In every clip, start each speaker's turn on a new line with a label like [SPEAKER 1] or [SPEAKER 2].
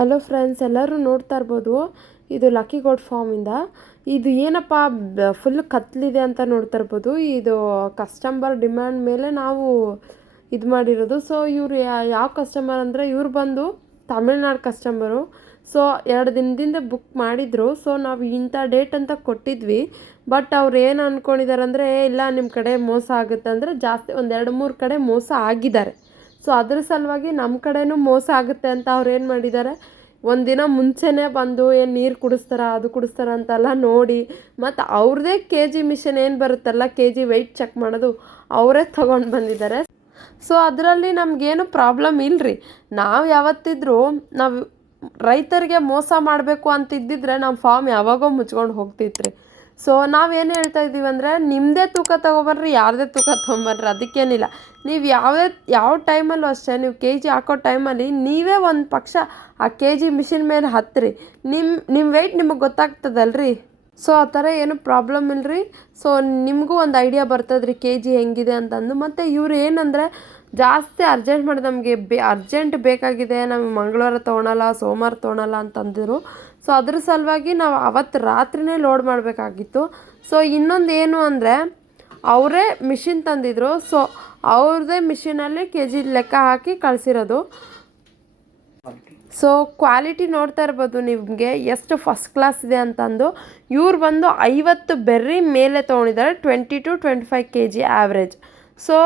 [SPEAKER 1] Hello friends, ಎಲ್ಲರೂ ನೋಡ್ತಾ ಇರ್ಬೋದು, ಇದು ಲಕ್ಕಿ ಗೋಡ್ ಫಾರ್ಮಿಂದ ಇದು. ಏನಪ್ಪ ಫುಲ್ ಕತ್ತಲಿದೆ ಅಂತ ನೋಡ್ತಾ ಇರ್ಬೋದು. ಇದು ಕಸ್ಟಮರ್ ಡಿಮ್ಯಾಂಡ್ ಮೇಲೆ ನಾವು ಇದು ಮಾಡಿರೋದು. ಸೊ, ಇವ್ರು ಯಾವ ಕಸ್ಟಮರ್ ಅಂದರೆ, ಇವ್ರು ಬಂದು ತಮಿಳ್ನಾಡು ಕಸ್ಟಮರು. ಸೊ, ಎರಡು ದಿನದಿಂದ ಬುಕ್ ಮಾಡಿದರು. ಸೊ, ನಾವು ಇಂಥ ಡೇಟ್ ಅಂತ ಕೊಟ್ಟಿದ್ವಿ. ಬಟ್ ಅವ್ರು ಏನು ಅಂದ್ಕೊಂಡಿದ್ದಾರೆ ಅಂದರೆ ಇಲ್ಲ ನಿಮ್ಮ ಕಡೆ ಮೋಸ ಆಗುತ್ತೆ ಅಂದರೆ, ಜಾಸ್ತಿ ಒಂದು ಎರಡು ಮೂರು ಕಡೆ ಮೋಸ ಆಗಿದ್ದಾರೆ. ಸೊ ಅದ್ರ ಸಲುವಾಗಿ ನಮ್ಮ ಕಡೆನೂ ಮೋಸ ಆಗುತ್ತೆ ಅಂತ ಅವ್ರು ಏನು ಮಾಡಿದ್ದಾರೆ ಒಂದಿನ ಮುಂಚೆನೇ ಬಂದು ಏನು ನೀರು ಕುಡಿಸ್ತಾರ, ಅದು ಕುಡಿಸ್ತಾರ ಅಂತೆಲ್ಲ ನೋಡಿ, ಮತ್ತು ಅವ್ರದ್ದೇ ಕೆ ಜಿ ಮಿಷನ್ ಏನು ಬರುತ್ತಲ್ಲ ಕೆ ಜಿ ವೆಯ್ಟ್ ಚೆಕ್ ಮಾಡೋದು ಅವರೇ ತೊಗೊಂಡು ಬಂದಿದ್ದಾರೆ ಸೊ ಅದರಲ್ಲಿ ನಮಗೇನು ಪ್ರಾಬ್ಲಮ್ ಇಲ್ಲರಿ ನಾವು ಯಾವತ್ತಿದ್ರೂ ನಾವು ರೈತರಿಗೆ ಮೋಸ ಮಾಡಬೇಕು ಅಂತಿದ್ದಿದ್ರೆ ನಮ್ಮ ಫಾರ್ಮ್ ಯಾವಾಗೋ ಮುಚ್ಕೊಂಡು ಹೋಗ್ತಿತ್ತು ಸೊ ನಾವೇನು ಹೇಳ್ತಾ ಇದ್ದೀವಿ ಅಂದರೆ ನಿಮ್ಮದೇ ತೂಕ ತೊಗೊಬರ್ರಿ ಯಾರದೇ ತೂಕ ತೊಗೊಂಬರ್ರಿ ಅದಕ್ಕೇನಿಲ್ಲ. ನೀವು ಯಾವುದೇ, ಯಾವ ಟೈಮಲ್ಲೂ ಅಷ್ಟೇ, ನೀವು ಕೆ ಜಿ ಹಾಕೋ ಟೈಮಲ್ಲಿ ನೀವೇ ಒಂದು ಪಕ್ಷ ಆ ಕೆ ಜಿ ಮಿಷಿನ್ ಮೇಲೆ ಹತ್ತಿರಿ ನಿಮ್ಮ ನಿಮ್ಮ ವೆಯ್ಟ್ ನಿಮಗೆ ಗೊತ್ತಾಗ್ತದಲ್ರಿ? ಸೊ ಆ ಥರ ಏನು ಪ್ರಾಬ್ಲಮ್ ಇಲ್ಲರಿ ಸೊ ನಿಮಗೂ ಒಂದು ಐಡಿಯಾ ಬರ್ತದ್ರಿ ರೀ ಕೆ ಜಿ ಹೆಂಗಿದೆ ಅಂತಂದು. ಮತ್ತು ಇವ್ರು ಏನಂದರೆ, ಜಾಸ್ತಿ ಅರ್ಜೆಂಟ್ ಮಾಡಿ ನಮಗೆ ಬೇ ಅರ್ಜೆಂಟ್ ಬೇಕಾಗಿದೆ ನಮಗೆ ಮಂಗಳವಾರ ತೊಗೊಳಲ್ಲ, ಸೋಮವಾರ ತೊಗೊಳಲ್ಲ ಅಂತಂದಿರು. ಸೊ ಅದ್ರ ಸಲುವಾಗಿ ನಾವು ಅವತ್ತು ರಾತ್ರಿನೇ ಲೋಡ್ ಮಾಡಬೇಕಾಗಿತ್ತು. ಸೊ ಇನ್ನೊಂದು ಏನು ಅಂದರೆ, ಅವರೇ ಮಿಷಿನ್ ತಂದಿದ್ರು. ಸೊ ಅವ್ರದ್ದೇ ಮಿಷಿನಲ್ಲಿ ಕೆ ಜಿ ಲೆಕ್ಕ ಹಾಕಿ ಕಳಿಸಿರೋದು. ಸೊ ಕ್ವಾಲಿಟಿ ನೋಡ್ತಾ ಇರ್ಬೋದು ನಿಮಗೆ. ಎಷ್ಟು ಫಸ್ಟ್ ಕ್ಲಾಸ್ ಇದೆ ಅಂತಂದು. ಇವ್ರು ಬಂದು ಐವತ್ತು ಬೆರ್ರಿ ಮೇಲೆ ತೊಗೊಂಡಿದ್ದಾರೆ. Twenty two twenty five K G average so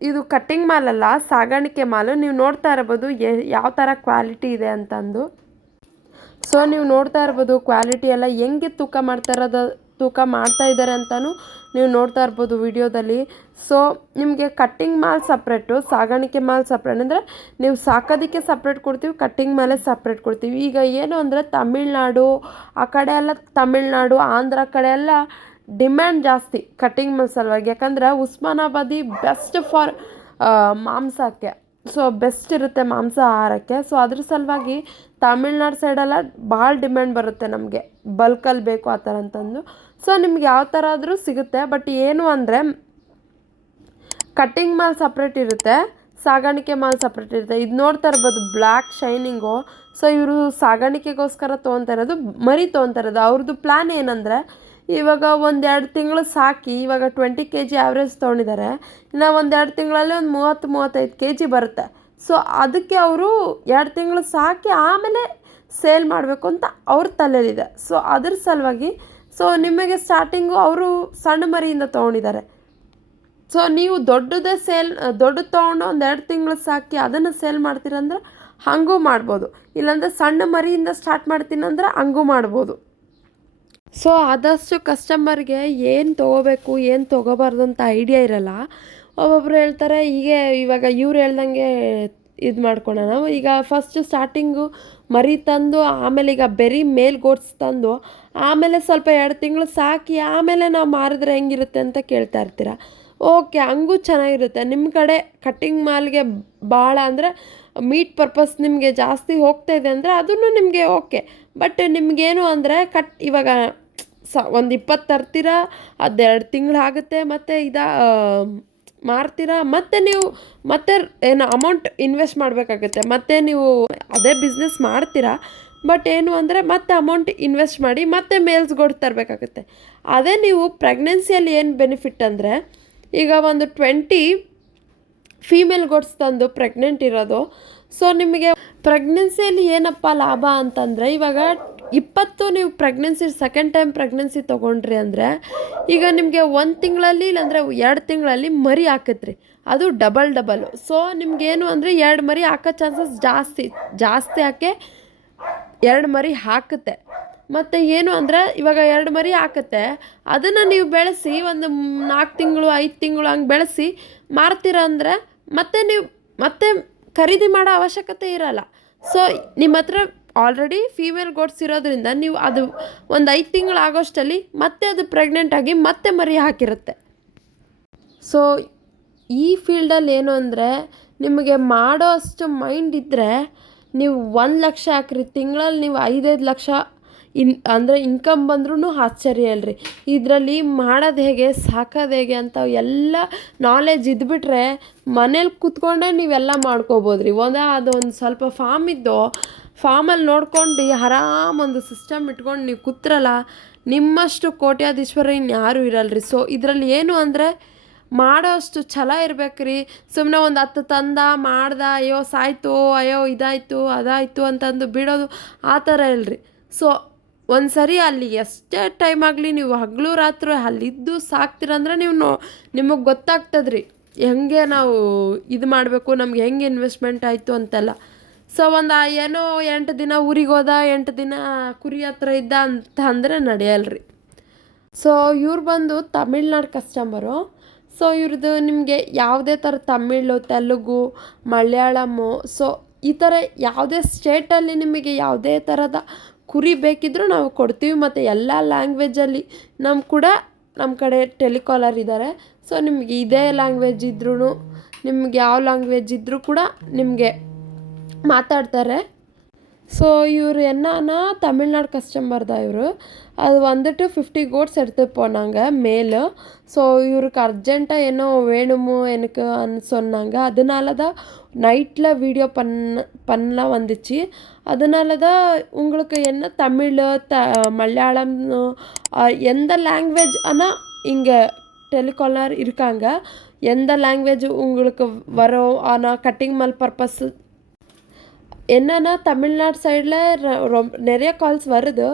[SPEAKER 1] ಇದು ಕಟ್ಟಿಂಗ್ ಮಾಲಲ್ಲ, ಸಾಗಾಣಿಕೆ ಮಾಲು. ನೀವು ನೋಡ್ತಾ ಇರ್ಬೋದು ಯಾವ ಥರ ಕ್ವಾಲಿಟಿ ಇದೆ ಅಂತಂದು. ಸೊ ನೀವು ನೋಡ್ತಾ ಇರ್ಬೋದು ಕ್ವಾಲಿಟಿ ಎಲ್ಲ ಹೆಂಗೆ ತೂಕ ಮಾಡ್ತಾ ಇರೋದು, ತೂಕ ಮಾಡ್ತಾ ಇದ್ದಾರೆ ಅಂತಲೂ ನೀವು ನೋಡ್ತಾ ಇರ್ಬೋದು ವಿಡಿಯೋದಲ್ಲಿ. ಸೊ ನಿಮಗೆ ಕಟ್ಟಿಂಗ್ ಮಾಲ್ ಸಪ್ರೇಟು ಸಾಗಾಣಿಕೆ ಮಾಲ್ ಸಪ್ರೇಟ್ ಅಂದರೆ ನೀವು ಸಾಕೋದಕ್ಕೆ ಸಪ್ರೇಟ್ ಕೊಡ್ತೀವಿ ಕಟ್ಟಿಂಗ್ ಮಾಲೇ ಸಪ್ರೇಟ್ ಕೊಡ್ತೀವಿ. ಈಗ ಏನು ಅಂದರೆ ತಮಿಳ್ನಾಡು, ಆ ಕಡೆ ಎಲ್ಲ ತಮಿಳ್ನಾಡು, ಆಂಧ್ರ ಕಡೆ ಎಲ್ಲ ಡಿಮ್ಯಾಂಡ್ ಜಾಸ್ತಿ ಕಟ್ಟಿಂಗ್ ಮಾಲ್ ಸಲುವಾಗಿ. ಯಾಕಂದರೆ ಉಸ್ಮಾನಾಬಾದಿ ಬೆಸ್ಟ್ ಫಾರ್ ಮಾಂಸಕ್ಕೆ. ಸೊ ಬೆಸ್ಟ್ ಇರುತ್ತೆ ಮಾಂಸ ಆಹಾರಕ್ಕೆ. ಸೊ ಅದ್ರ ಸಲುವಾಗಿ ತಮಿಳ್ನಾಡು ಸೈಡೆಲ್ಲ ಭಾಳ ಡಿಮ್ಯಾಂಡ್ ಬರುತ್ತೆ ನಮಗೆ. ಬಲ್ಕಲ್ಲಿ ಬೇಕು ಆ ಥರ ಅಂತಂದು. ಸೊ ನಿಮ್ಗೆ ಯಾವ ಥರ ಆದರೂ ಸಿಗುತ್ತೆ. ಬಟ್ ಏನು ಅಂದರೆ ಕಟ್ಟಿಂಗ್ ಮಾಲ್ ಸಪ್ರೇಟ್ ಇರುತ್ತೆ. ಸಾಗಾಣಿಕೆ ಮಾಲ್ ಸಪ್ರೇಟ್ ಇರುತ್ತೆ. ಇದು ನೋಡ್ತಾ ಇರ್ಬೋದು ಬ್ಲ್ಯಾಕ್ ಶೈನಿಂಗು. ಸೊ ಇವರು ಸಾಗಾಣಿಕೆಗೋಸ್ಕರ ತೊಗೊತಾ ಇರೋದು, ಮರಿ ತೊಗೊತಾ ಇರೋದು. ಅವ್ರದ್ದು ಪ್ಲ್ಯಾನ್ ಏನಂದರೆ ಇವಾಗ ಒಂದೆರಡು ತಿಂಗಳು ಸಾಕಿ ಇವಾಗ ಟ್ವೆಂಟಿ ಕೆ ಜಿ ಆ್ಯಾವ್ರೇಜ್ ತೊಗೊಂಡಿದ್ದಾರೆ ಇನ್ನು ಒಂದೆರಡು ತಿಂಗಳಲ್ಲಿ ಒಂದು ಮೂವತ್ತು, ಮೂವತ್ತೈದು ಕೆ ಜಿ ಬರುತ್ತೆ. ಸೊ ಅದಕ್ಕೆ ಅವರು ಎರಡು ತಿಂಗಳು ಸಾಕಿ ಆಮೇಲೆ ಸೇಲ್ ಮಾಡಬೇಕು ಅಂತ ಅವ್ರ ತಲೆಯಲ್ಲಿದೆ. ಸೊ ಅದ್ರ ಸಲುವಾಗಿ ಸೊ ನಿಮಗೆ ಸ್ಟಾರ್ಟಿಂಗು ಅವರು ಸಣ್ಣ ಮರಿಯಿಂದ ತೊಗೊಂಡಿದ್ದಾರೆ ಸೊ ನೀವು ದೊಡ್ಡದೇ ಸೇಲ್ ದೊಡ್ಡದು ತೊಗೊಂಡು ಒಂದು ಎರಡು ತಿಂಗಳು ಸಾಕಿ ಅದನ್ನು ಸೇಲ್ ಮಾಡ್ತೀರಂದ್ರೆ ಹಾಗೂ ಮಾಡ್ಬೋದು. ಇಲ್ಲಾಂದರೆ ಸಣ್ಣ ಮರಿಯಿಂದ ಸ್ಟಾರ್ಟ್ ಮಾಡ್ತೀನಂದ್ರೆ ಹಂಗೂ ಮಾಡ್ಬೋದು. ಸೊ ಆದಷ್ಟು ಕಸ್ಟಮರ್ಗೆ ಏನು ತೊಗೋಬೇಕು, ಏನು ತೊಗೋಬಾರ್ದು ಅಂತ ಐಡಿಯಾ ಇರಲ್ಲ. ಒಬ್ಬೊಬ್ರು ಹೇಳ್ತಾರೆ, ಹೀಗೆ ಇವಾಗ ಇವ್ರು ಹೇಳ್ದಂಗೆ ಇದು ಮಾಡ್ಕೊಳ್ಳೋಣ ಈಗ ಫಸ್ಟ್ ಸ್ಟಾರ್ಟಿಂಗು ಮರಿ ತಂದು, ಆಮೇಲೆ ಈಗ ಬೆರಿ ಮೇಲ್ ಗೋಡ್ಸ್ ತಂದು, ಆಮೇಲೆ ಸ್ವಲ್ಪ ಎರಡು ತಿಂಗಳು ಸಾಕಿ, ಆಮೇಲೆ ನಾವು ಮಾರಿದ್ರೆ ಹೆಂಗಿರುತ್ತೆ ಅಂತ ಕೇಳ್ತಾ ಇರ್ತೀರ. ಓಕೆ ಹಂಗೂ ಚೆನ್ನಾಗಿರುತ್ತೆ. ನಿಮ್ಮ ಕಡೆ ಕಟ್ಟಿಂಗ್ ಮಾಲ್ಗೆ ಭಾಳ ಅಂದರೆ ಮೀಟ್ ಪರ್ಪಸ್ ನಿಮಗೆ ಜಾಸ್ತಿ ಹೋಗ್ತಾ ಇದೆ ಅಂದರೆ ಅದನ್ನು ನಿಮಗೆ ಓಕೆ ಬಟ್ ನಿಮಗೇನು ಅಂದರೆ ಕಟ್ ಇವಾಗ ಸ ಒಂದು ಇಪ್ಪತ್ತು ತರ್ತೀರ ಅದೆರಡು ತಿಂಗಳು ಆಗುತ್ತೆ, ಮತ್ತು ಇದಾ ಮಾರ್ತೀರಾ, ಮತ್ತು ನೀವು, ಮತ್ತೆ ಏನು ಅಮೌಂಟ್ ಇನ್ವೆಸ್ಟ್ ಮಾಡಬೇಕಾಗುತ್ತೆ, ಮತ್ತು ನೀವು ಅದೇ ಬಿಸ್ನೆಸ್ ಮಾಡ್ತೀರಾ ಬಟ್ ಏನು ಅಂದರೆ ಮತ್ತೆ ಅಮೌಂಟ್ ಇನ್ವೆಸ್ಟ್ ಮಾಡಿ ಮತ್ತೆ ಮೇಲ್ಸ್ಗೊಡ್ ತರಬೇಕಾಗುತ್ತೆ. ಅದೇ ನೀವು ಪ್ರೆಗ್ನೆನ್ಸಿಯಲ್ಲಿ ಏನು ಬೆನಿಫಿಟ್ ಅಂದರೆ, ಈಗ ಒಂದು ಟ್ವೆಂಟಿ ಫೀಮೇಲ್ ಗೋಡ್ಸ್ ತಂದು ಪ್ರೆಗ್ನೆಂಟ್ ಇರೋದು ಸೊ ನಿಮಗೆ ಪ್ರೆಗ್ನೆನ್ಸಿಯಲ್ಲಿ ಏನಪ್ಪ ಲಾಭ ಅಂತಂದರೆ, ಇವಾಗ ಇಪ್ಪತ್ತು ನೀವು ಪ್ರೆಗ್ನೆನ್ಸಿ ಸೆಕೆಂಡ್ ಟೈಮ್ ಪ್ರೆಗ್ನೆನ್ಸಿ ತೊಗೊಂಡ್ರಿ ಅಂದರೆ, ಈಗ ನಿಮಗೆ ಒಂದು ತಿಂಗಳಲ್ಲಿ ಇಲ್ಲಾಂದರೆ ಎರಡು ತಿಂಗಳಲ್ಲಿ ಮರಿ ಹಾಕತ್ರಿ. ಅದು ಡಬಲ್ ಡಬಲ್ ಸೊ ನಿಮಗೇನು ಅಂದರೆ ಎರಡು ಮರಿ ಹಾಕೋ ಚಾನ್ಸಸ್ ಜಾಸ್ತಿ ಜಾಸ್ತಿ ಹಾಕಿ ಎರಡು ಮರಿ ಹಾಕುತ್ತೆ. ಮತ್ತು ಏನು ಅಂದರೆ, ಇವಾಗ ಎರಡು ಮರಿ ಹಾಕುತ್ತೆ. ಅದನ್ನು ನೀವು ಬೆಳೆಸಿ ಒಂದು ನಾಲ್ಕು ತಿಂಗಳು, ಐದು ತಿಂಗಳು ಹಂಗೆ ಬೆಳೆಸಿ ಮಾರ್ತೀರ ಅಂದರೆ, ಮತ್ತೆ ನೀವು, ಮತ್ತೆ ಖರೀದಿ ಮಾಡೋ ಅವಶ್ಯಕತೆ ಇರಲ್ಲ. ಸೊ ನಿಮ್ಮ ಹತ್ರ ಆಲ್ರೆಡಿ ಫೀಮೇಲ್ ಗೋಡ್ಸ್ ಇರೋದ್ರಿಂದ ನೀವು ಅದು ಒಂದು ಐದು ತಿಂಗಳಾಗೋಷ್ಟಲ್ಲಿ ಮತ್ತೆ ಅದು ಪ್ರೆಗ್ನೆಂಟ್ ಆಗಿ ಮತ್ತೆ ಮರಿ ಹಾಕಿರುತ್ತೆ. ಸೊ ಈ ಫೀಲ್ಡಲ್ಲಿ ಏನು ಅಂದರೆ ನಿಮಗೆ ಮಾಡೋ ಅಷ್ಟು ಮೈಂಡ್ ಇದ್ದರೆ ನೀವು ಒಂದು ಲಕ್ಷ ಹಾಕ್ರಿ. ತಿಂಗಳಲ್ಲಿ ನೀವು ಐದೈದು ಲಕ್ಷ ಇನ್, ಅಂದರೆ ಇನ್ಕಮ್ ಬಂದ್ರೂ ಆಶ್ಚರ್ಯ ಅಲ್ರಿ. ಇದರಲ್ಲಿ ಮಾಡೋದು ಹೇಗೆ, ಸಾಕೋದು ಹೇಗೆ ಅಂತ ಎಲ್ಲ ನಾಲೆಜ್ ಇದ್ಬಿಟ್ರೆ ಮನೇಲಿ ಕೂತ್ಕೊಂಡೇ ನೀವೆಲ್ಲ ಮಾಡ್ಕೋಬೋದು ರೀ ಒಂದ, ಅದೊಂದು ಸ್ವಲ್ಪ ಫಾರ್ಮ್ ಇದ್ದು ಫಾರ್ಮಲ್ಲಿ ನೋಡ್ಕೊಂಡು ಆರಾಮೊಂದು ಸಿಸ್ಟಮ್ ಇಟ್ಕೊಂಡು ನೀವು ಕೂತ್ರಲ್ಲ, ನಿಮ್ಮಷ್ಟು ಕೋಟ್ಯಾಧೀಶ್ವರ ಇನ್ಯಾರೂ ಇರಲ್ರಿ. ಸೊ ಇದರಲ್ಲಿ ಏನು ಅಂದರೆ ಮಾಡೋ ಅಷ್ಟು ಛಲ ಇರ್ಬೇಕು ರೀ ಸುಮ್ಮನೆ ಒಂದು ಹತ್ತು ತಂದ ಮಾಡ್ದ, ಅಯ್ಯೋ ಸಾಯ್ತು, ಅಯ್ಯೋ ಇದಾಯಿತು, ಅದಾಯಿತು ಅಂತಂದು ಬಿಡೋದು ಆ ಥರ ಇಲ್ರಿ. ಸೊ ಒಂದು ಸರಿ ಅಲ್ಲಿ ಎಷ್ಟೇ ಟೈಮ್ ಆಗಲಿ ನೀವು ಹಗಲು ರಾತ್ರಿ ಅಲ್ಲಿದ್ದು ಸಾಕ್ತಿರಂದ್ರೆ ನೀವು ನೋ, ನಿಮಗೆ ಗೊತ್ತಾಗ್ತದ್ರಿ. ಹೆಂಗೆ ನಾವು ಇದು ಮಾಡಬೇಕು, ನಮ್ಗೆ ಹೆಂಗೆ ಇನ್ವೆಸ್ಟ್ಮೆಂಟ್ ಆಯಿತು ಅಂತೆಲ್ಲ. ಸೊ ಒಂದು ಏನೋ ಎಂಟು ದಿನ ಊರಿಗೆ ಹೋದ, ಎಂಟು ದಿನ ಕುರಿ ಹತ್ರ ಇದ್ದ ಅಂತ ಅಂದರೆ ನಡೆಯಲ್ರಿ. ಸೊ ಇವ್ರು ಬಂದು ತಮಿಳ್ನಾಡು ಕಸ್ಟಮರು ಸೊ ಇವ್ರದ್ದು ನಿಮಗೆ ಯಾವುದೇ ಥರ ತಮಿಳು, ತೆಲುಗು ಮಲಯಾಳಮು ಸೊ ಈ ಥರ ಯಾವುದೇ ಸ್ಟೇಟಲ್ಲಿ ನಿಮಗೆ ಯಾವುದೇ ಥರದ ಕುರಿ ಬೇಕಿದ್ರೂ ನಾವು ಕೊಡ್ತೀವಿ. ಮತ್ತು ಎಲ್ಲ ಲ್ಯಾಂಗ್ವೇಜಲ್ಲಿ ನಮ್ಮ ಕೂಡ ನಮ್ಮ ಕಡೆ ಟೆಲಿಕಾಲರ್ ಇದ್ದಾರೆ ಸೊ ನಿಮಗೆ ಇದೇ ಲ್ಯಾಂಗ್ವೇಜ್ ಇದ್ರೂ ನಿಮ್ಗೆ ಯಾವ ಲ್ಯಾಂಗ್ವೇಜ್ ಇದ್ದರೂ ಕೂಡ ನಿಮಗೆ ಮಾತಾಡ್ತಾರೆ ஸோ இவர் என்னன்னா தமிழ்நாடு கஸ்டமர் தான் இவர் அது வந்துட்டு ஃபிஃப்டி கோட்ஸ் எடுத்து போனாங்க மேலு ஸோ இவருக்கு அர்ஜென்ட்டாக என்ன வேணுமோ எனக்கு அன்னு சொன்னாங்க அதனால தான் நைட்டில் வீடியோ பண்ண பண்ணலாம் வந்துச்சு அதனால தான் உங்களுக்கு என்ன தமிழ் த மலையாளம் அஹ், எந்த லாங்குவேஜ் ஆனால் இங்கே டெலிகாலர் இருக்காங்க எந்த லாங்குவேஜ் உங்களுக்கு வரும் ஆனால் கட்டிங் மல் பர்பஸ் என்னன்னா தமிழ்நாடு சைடில் ரொம்ப நிறைய கால்ஸ் வருது.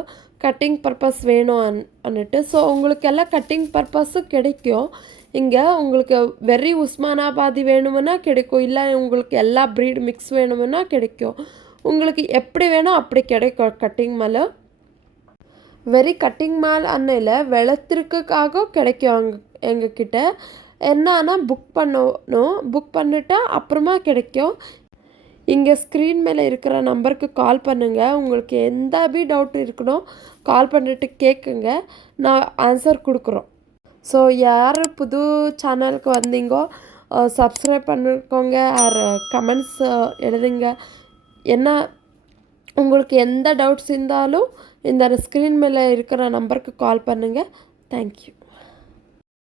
[SPEAKER 1] கட்டிங் பர்பஸ் வேணும் அன் அன்னுட்டு. ஸோ உங்களுக்கெல்லாம் கட்டிங் பர்பஸும் கிடைக்கும். இங்கே உங்களுக்கு வெறி உஸ்மானாபாதி வேணுமுன்னா கிடைக்கும். இல்லை உங்களுக்கு எல்லா ப்ரீடு மிக்ஸ் வேணுமுன்னா கிடைக்கும். உங்களுக்கு எப்படி வேணும் அப்படி கிடைக்கும் கட்டிங் மால். வெறி கட்டிங் மால் அன்னையில் வெளத்திற்குக்காக கிடைக்கும் அங்கே எங்கக்கிட்ட என்னன்னா புக் பண்ணணும். புக் பண்ணிட்டா அப்புறமா கிடைக்கும். இங்கே ஸ்க்ரீன் மேலே இருக்கிற நம்பருக்கு கால் பண்ணுங்கள் உங்களுக்கு எந்த பி டவுட் இருக்கணும் கால் பண்ணிட்டு கேட்குங்க நான் ஆன்சர் கொடுக்குறோம். ஸோ யார் புது சேனலுக்கு வந்தீங்கோ சப்ஸ்கிரைப் பண்ணிக்கோங்க. ஆர் கமெண்ட்ஸ் எழுதுங்க. என்ன உங்களுக்கு எந்த டவுட்ஸ் இருந்தாலும் இந்த ஸ்க்ரீன் மேலே இருக்கிற நம்பருக்கு கால் பண்ணுங்கள் தேங்க்யூ